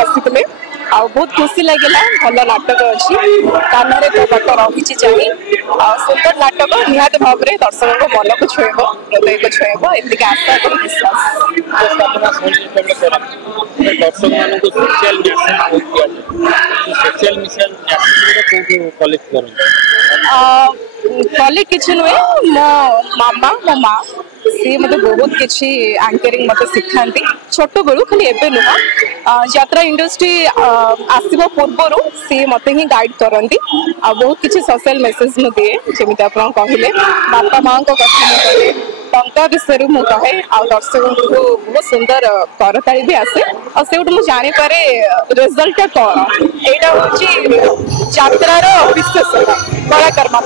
आसी आ बहुत खुशी लगे भल नाटक अच्छी कान कबाट रही चाहे सुंदर नाटक निहत भाव में दर्शकों मन को छुएब हृदय को छुएब एमती आशा और विश्वास कलेक्ट किसी नुहे मो मामा मो माँ सी मत बहुत किसी एंकरिंग मत सिखाती छोट बेलू खाली एवं नुह यात्रा इंडस्ट्री आसवा पूर्वर सी मत ही गाइड करती बहुत किसी सोशल मेसेज मु दिए जमी आप कहले बापा माँ को कथा मुझे टंका विषय मुझे कहे आ दर्शकों को बहुत सुंदर करताड़ी भी आसे और से मुझे जानी पारे रिजल्ट कौन यहाँ हूँ यात्रार विशेषता कलाकार मान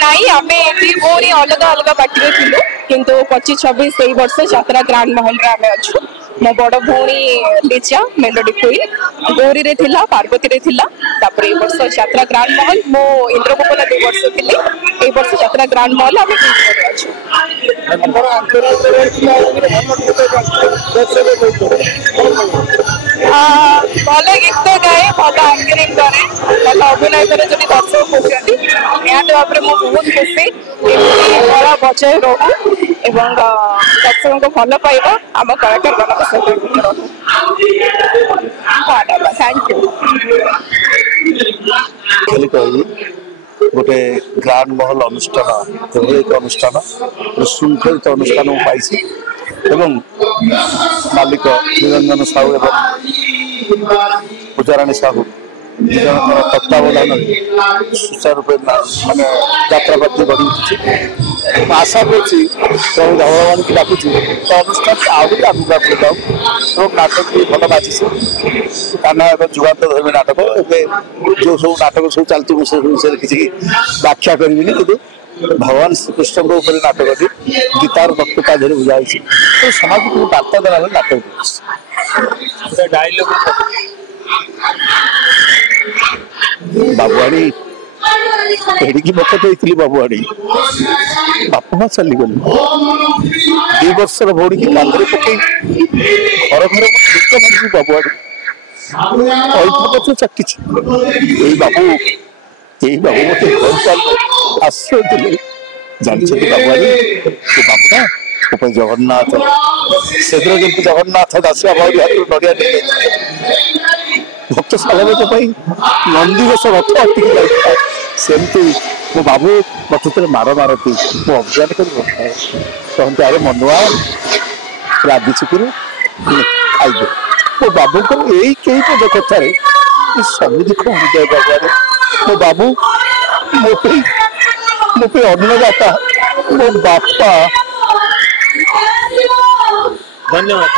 नाई आम ये मोरी अलग अलग पार्टी थिलु किंतु 25-26 वर्ष यात्रा ग्रांड महल रे आमे अच्छु मो बड़ भौणी लिजा मेलोडी क्वीन गौरी रे थिला पार्वती रे थिला तापर ए वर्ष यात्रा ग्रांड महल मो इंद्रगोपला 2 वर्ष थिले ए वर्ष यात्रा ग्रांड महल आमे रे अच्छु भल गीत गाए भल एंकरिंग करे भल अभिनय करे जो दर्शक खोजती निहत भाव में बहुत खुशी कला बजाय रहू एवं दर्शकों को भल पाइबा आम कलाकार मान सहित थैंक यू गोटे ग्रांड महल अनुष्ठान एक अनुष्ठान श्रृंखलित अनुष्ठान पाई एवं मालिक निरंजन साहू एवं पूजाराणी साहू दुजन तत्वावधान सुचारू रूप मानने यात्रापाती बढ़ी उठी आशा करुँच भगवान की डाकुची तो अनुष्ठान आहरी आगे आगे जाऊ नाटक भी भल बाजी काना जुगांत धर्मी नाटक जो सब नाटक सब चलती विषय किसी व्याख्या करी कि भगवान श्रीकृष्ण नाटक गीतार वक्तृता धीरे बुझाई तो समाज को बार्ता देना नाटक बाबुआणी एड़ी बकत होती बाबुआणी बापा माँ चली गली 2 वर्ष भौणी की कांधे पकई घर घर बाबुआणी चाटी बाबू मत घर आश्रय देते जानते बाबुआणी तो बाबू ना जगन्नाथ से जगन्नाथ दासिया भाई हाथ नड़िया भक्त सालक नंदीघोष रथ अटकी जाता सेमती मो बाबू मत मार मारती मो अभियान कर कहते अरे मनुआ राधि चुकी खाइदे मो बाबू को यही कई पद कथार सब दुख हृदय बाबा मो बाबू मो अन्नदाता मो बापा धन्यवाद।